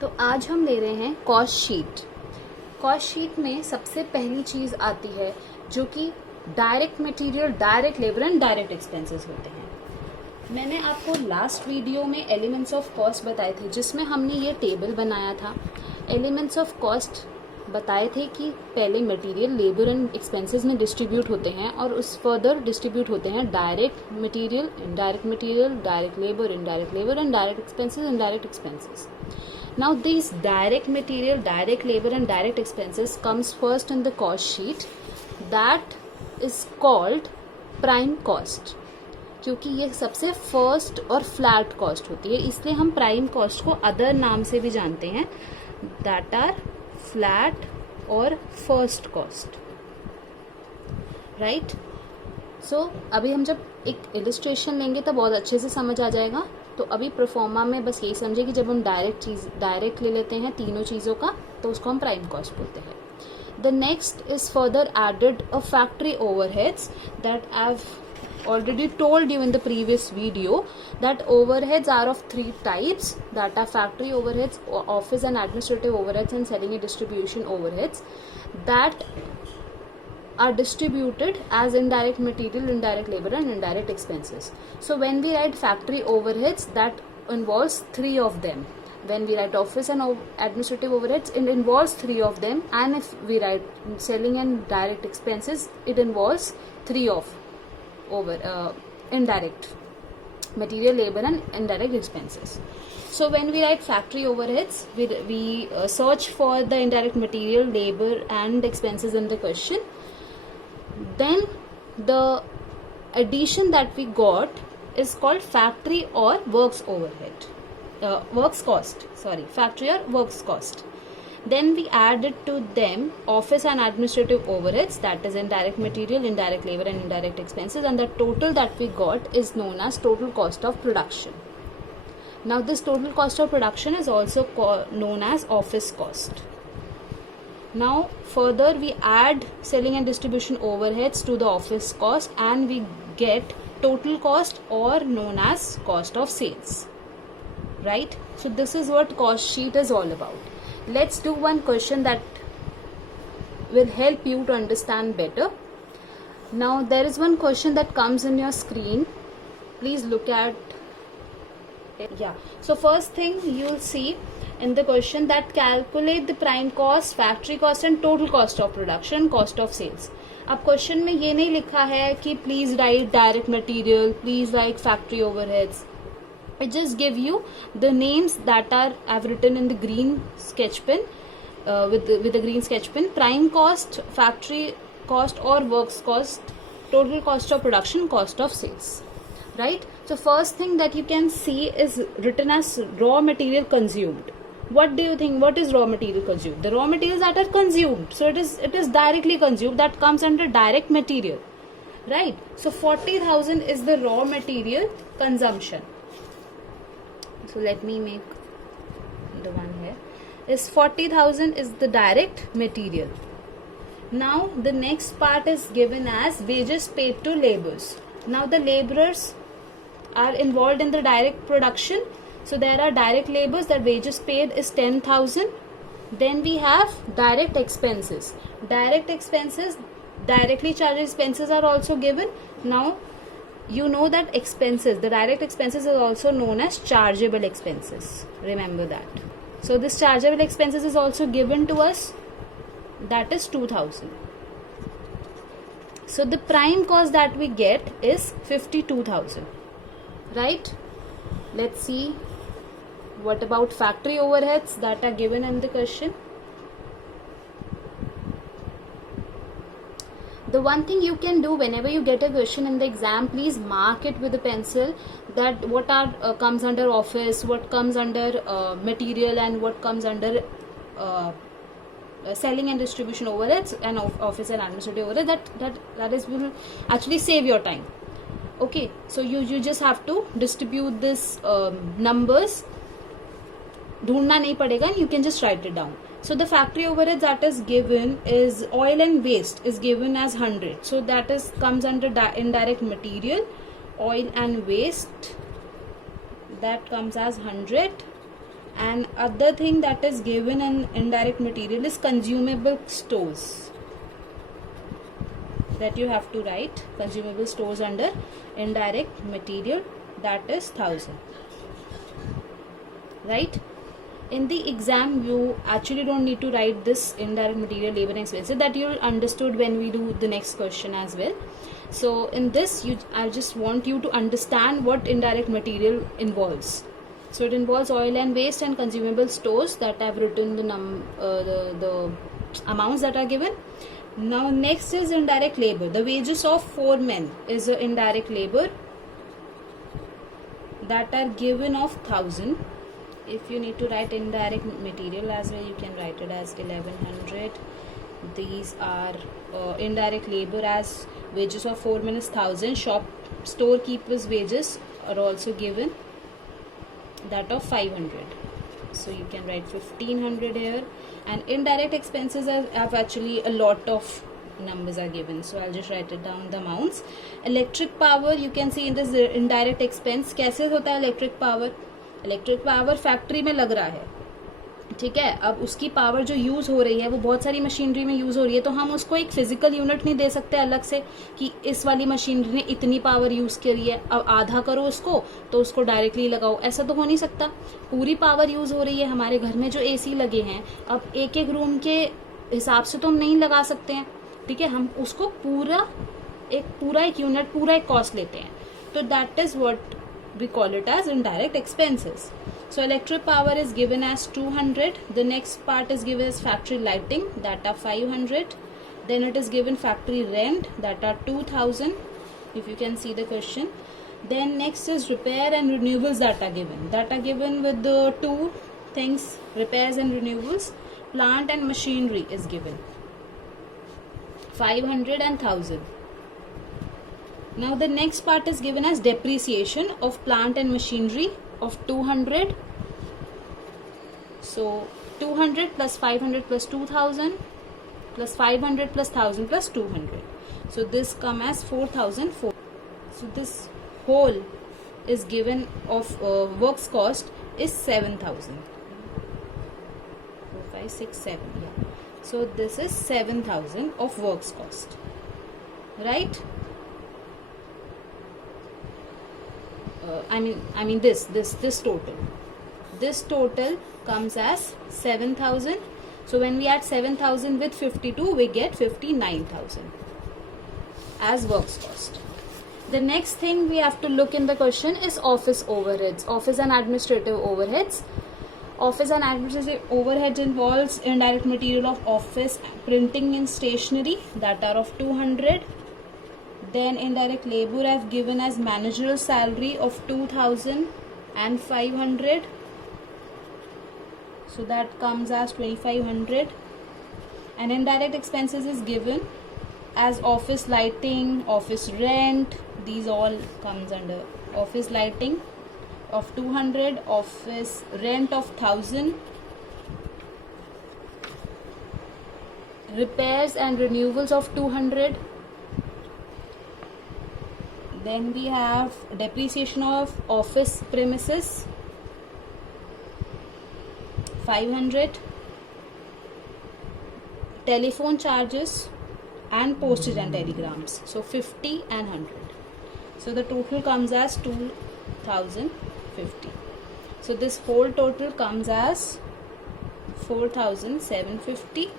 तो आज हम ले रहे हैं कॉस्ट शीट। कॉस्ट शीट में सबसे पहली चीज आती है जो कि direct material, direct labour and direct expenses होते हैं। मैंने आपको लास्ट वीडियो में एलिमेंट्स ऑफ कॉस्ट बताए थे जिसमें हमने ये टेबल बनाया था। एलिमेंट्स ऑफ कॉस्ट बताए थे कि पहले मटेरियल, लेबर एंड एक्सपेंसेस में डिस्ट्रीब्यूट होते हैं और उस फर्दर डिस्ट्रीब्यूट होते हैं direct material, indirect labour and direct expenses, indirect expenses. Now these direct material, direct labor and direct expenses comes first in the cost sheet, that is called prime cost. क्योंकि ये सबसे first और flat cost होती है इसलिए हम prime cost को other नाम से भी जानते हैं, दैट आर फ्लैट और फर्स्ट कॉस्ट, राइट. सो अभी हम जब एक इलस्ट्रेशन लेंगे तो बहुत अच्छे से समझ आ जाएगा. तो अभी प्रोफॉर्मा में बस यही समझे कि जब हम डायरेक्ट ले लेते हैं तीनों चीज़ों का तो उसको हम प्राइम कॉस्ट बोलते हैं. The next is further added a factory overheads that I have already told you in the previous video that overheads are of three types, that are factory overheads, office and administrative overheads, and selling and distribution overheads that are distributed as indirect material, indirect labor and indirect expenses. So when we write factory overheads, that involves three of them. When we write office and administrative overheads, it involves three of them, and if we write selling and direct expenses, it involves three of indirect material, labor and indirect expenses. So when we write factory overheads, we search for the indirect material, labor and expenses in the question. Then the addition that we got is called factory or works overhead, factory or works cost. Then we added to them office and administrative overheads, that is indirect material, indirect labor and indirect expenses, and the total that we got is known as total cost of production. Now this total cost of production is also known as office cost. Now further we add selling and distribution overheads to the office cost and we get total cost, or known as cost of sales, right? So this is what cost sheet is all about. Let's do one question that will help you to understand better. Now there is one question that comes in your screen. Please look at it. Yeah. So first thing you'll see in the question that calculate the prime cost, factory cost and total cost of production, cost of sales. अब question में ये नहीं लिखा है कि please right direct material, please right factory overheads. I just give you the names that are I've written in the green sketch pen, with the green sketch pen. Prime cost, factory cost or works cost, total cost of production, cost of sales, right? So first thing that you can see is written as raw material consumed. What do you think? What is raw material consumed? The raw materials that are consumed. So it is directly consumed, that comes under direct material, right? So 40,000 is the raw material consumption. So let me make the one here. Is 40,000 is the direct material. Now the next part is given as wages paid to laborers. Now the laborers are involved in the direct production. So there are direct laborers, that wages paid is 10,000. Then we have direct expenses. Direct expenses, directly charged expenses are also given. Now you know that expenses, the direct expenses is also known as chargeable expenses. Remember that. So this chargeable expenses is also given to us, that is 2,000. So the prime cost that we get is 52,000, right? Let's see what about factory overheads that are given in the question. The one thing you can do whenever you get a question in the exam, please mark it with a pencil, that what are comes under office, what comes under material, and what comes under selling and distribution overheads, and office and administrative overheads. That is will actually save your time. Okay, so you just have to distribute this numbers, ढूंढना नहीं पड़ेगा, and you can just write it down. So the factory overhead that is given is oil and waste is given as 100. So that is comes under indirect material. Oil and waste, that comes as 100. And other thing that is given in indirect material is consumable stores, that you have to write consumable stores under indirect material, that is 1000, right? In the exam you actually don't need to write this indirect material labor and expenses, that you understood when we do the next question as well. So in this I just want you to understand what indirect material involves. So it involves oil and waste and consumable stores, that I've written the amounts that are given. Now next is indirect labor. The wages of 4 men is a indirect labor, that are given of 1000. If you need to write indirect material as well, you can write it as 1100. These are indirect labor as wages of 4 men is 1000. Storekeepers wages are also given, that of 500. So you can write 1500 here. And indirect expenses have actually a lot of numbers are given, so I'll just write it down the amounts. Electric power, you can see in this indirect expense. कैसे होता है electric power? Electric power factory में लग रहा है, ठीक है. अब उसकी पावर जो यूज हो रही है वो बहुत सारी मशीनरी में यूज हो रही है, तो हम उसको एक फिजिकल यूनिट नहीं दे सकते अलग से कि इस वाली मशीनरी ने इतनी पावर यूज करी है, अब आधा करो उसको तो उसको डायरेक्टली लगाओ, ऐसा तो हो नहीं सकता. पूरी पावर यूज हो रही है. हमारे घर में जो एसी लगे हैं, अब एक एक रूम के हिसाब से तो हम नहीं लगा सकते हैं, ठीक है. हम उसको पूरा एक यूनिट, पूरा एक कॉस्ट लेते हैं. तो that is what we call it as indirect expenses. So electric power is given as 200. The next part is given as factory lighting, that are 500. Then it is given factory rent, that are 2000, if you can see the question. Then next is repair and renewables that are given with the two things, repairs and renewables. Plant and machinery is given 500 and 1000. Now the next part is given as depreciation of plant and machinery of 200. So 200 plus 500 plus 2000 plus 500 plus 1000 plus 200. So this come as 4004. So this whole is given of works cost is 7000. 4, 5, 6, 7. Yeah. So this is 7000 of works cost, right? I mean this total comes as 7000. So when we add 7000 with 52, we get 59,000 as works cost. The next thing we have to look in the question is office overheads, office and administrative overheads. Office and administrative overheads involves indirect material of office, printing and stationery, that are of 200. Then indirect labor I've given as managerial salary of 2500. So that comes as 2500. And indirect expenses is given as office lighting, office rent. These all comes under office lighting of 200, office rent of 1000. Repairs and renewals of 200. Then we have depreciation of office premises 500. Telephone charges and postage and telegrams, so 50 and 100. So the total comes as 2050. So this whole total comes as 4750.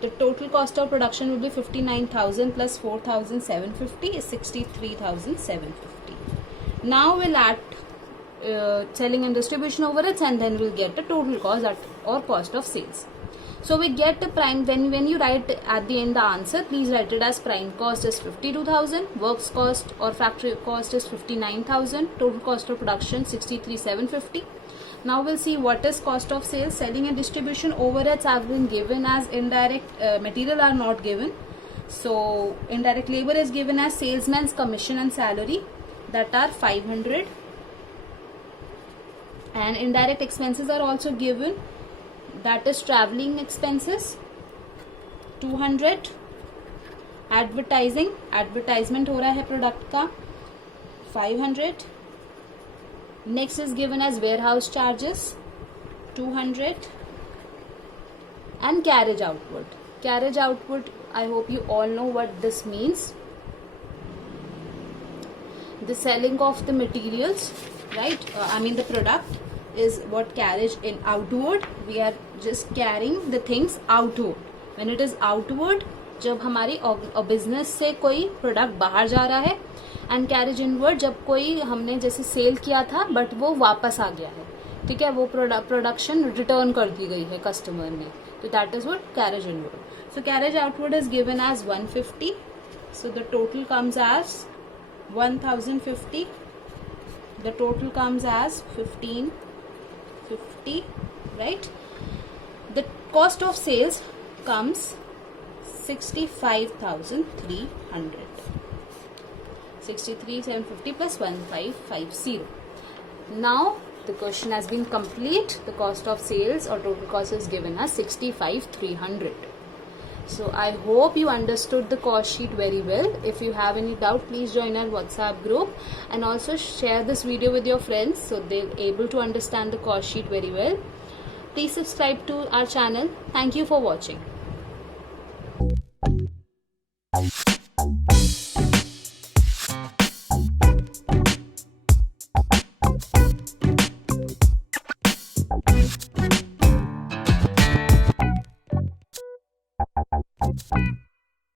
The total cost of production will be 59,000 plus 4,750 is 63,750. Now we'll add selling and distribution overheads, and then we'll get the total cost or cost of sales. So we get the prime, when you write at the end the answer, please write it as prime cost is 52,000, works cost or factory cost is 59,000, total cost of production 63,750. Now we'll see what is cost of sales. Selling and distribution overheads have been given as indirect material are not given. So indirect labor is given as salesman's commission and salary, that are 500. And indirect expenses are also given, that is traveling expenses 200. Advertisement हो रहा है product का 500. Next is given as warehouse charges 200. And carriage output I hope you all know what this means. The selling of the materials, right? I mean the product is what carriage in outward. We are just carrying the things outward. When it is outward, जब हमारी business से कोई product बाहर जा रहा है. And carriage inward, जब कोई हमने जैसे सेल किया था बट वो वापस आ गया है, ठीक है, वो प्रोडक्शन रिटर्न कर दी गई है कस्टमर ने, तो that is what carriage inward. So carriage outward is given as 150. So the total comes as 1050. The total comes as 1550, right? The cost of sales comes 65,300. 63,750 plus 1550. Now the question has been complete. The cost of sales or total cost is given as 65,300. So I hope you understood the cost sheet very well. If you have any doubt, please join our WhatsApp group and also share this video with your friends so they're able to understand the cost sheet very well. Please subscribe to our channel. Thank you for watching.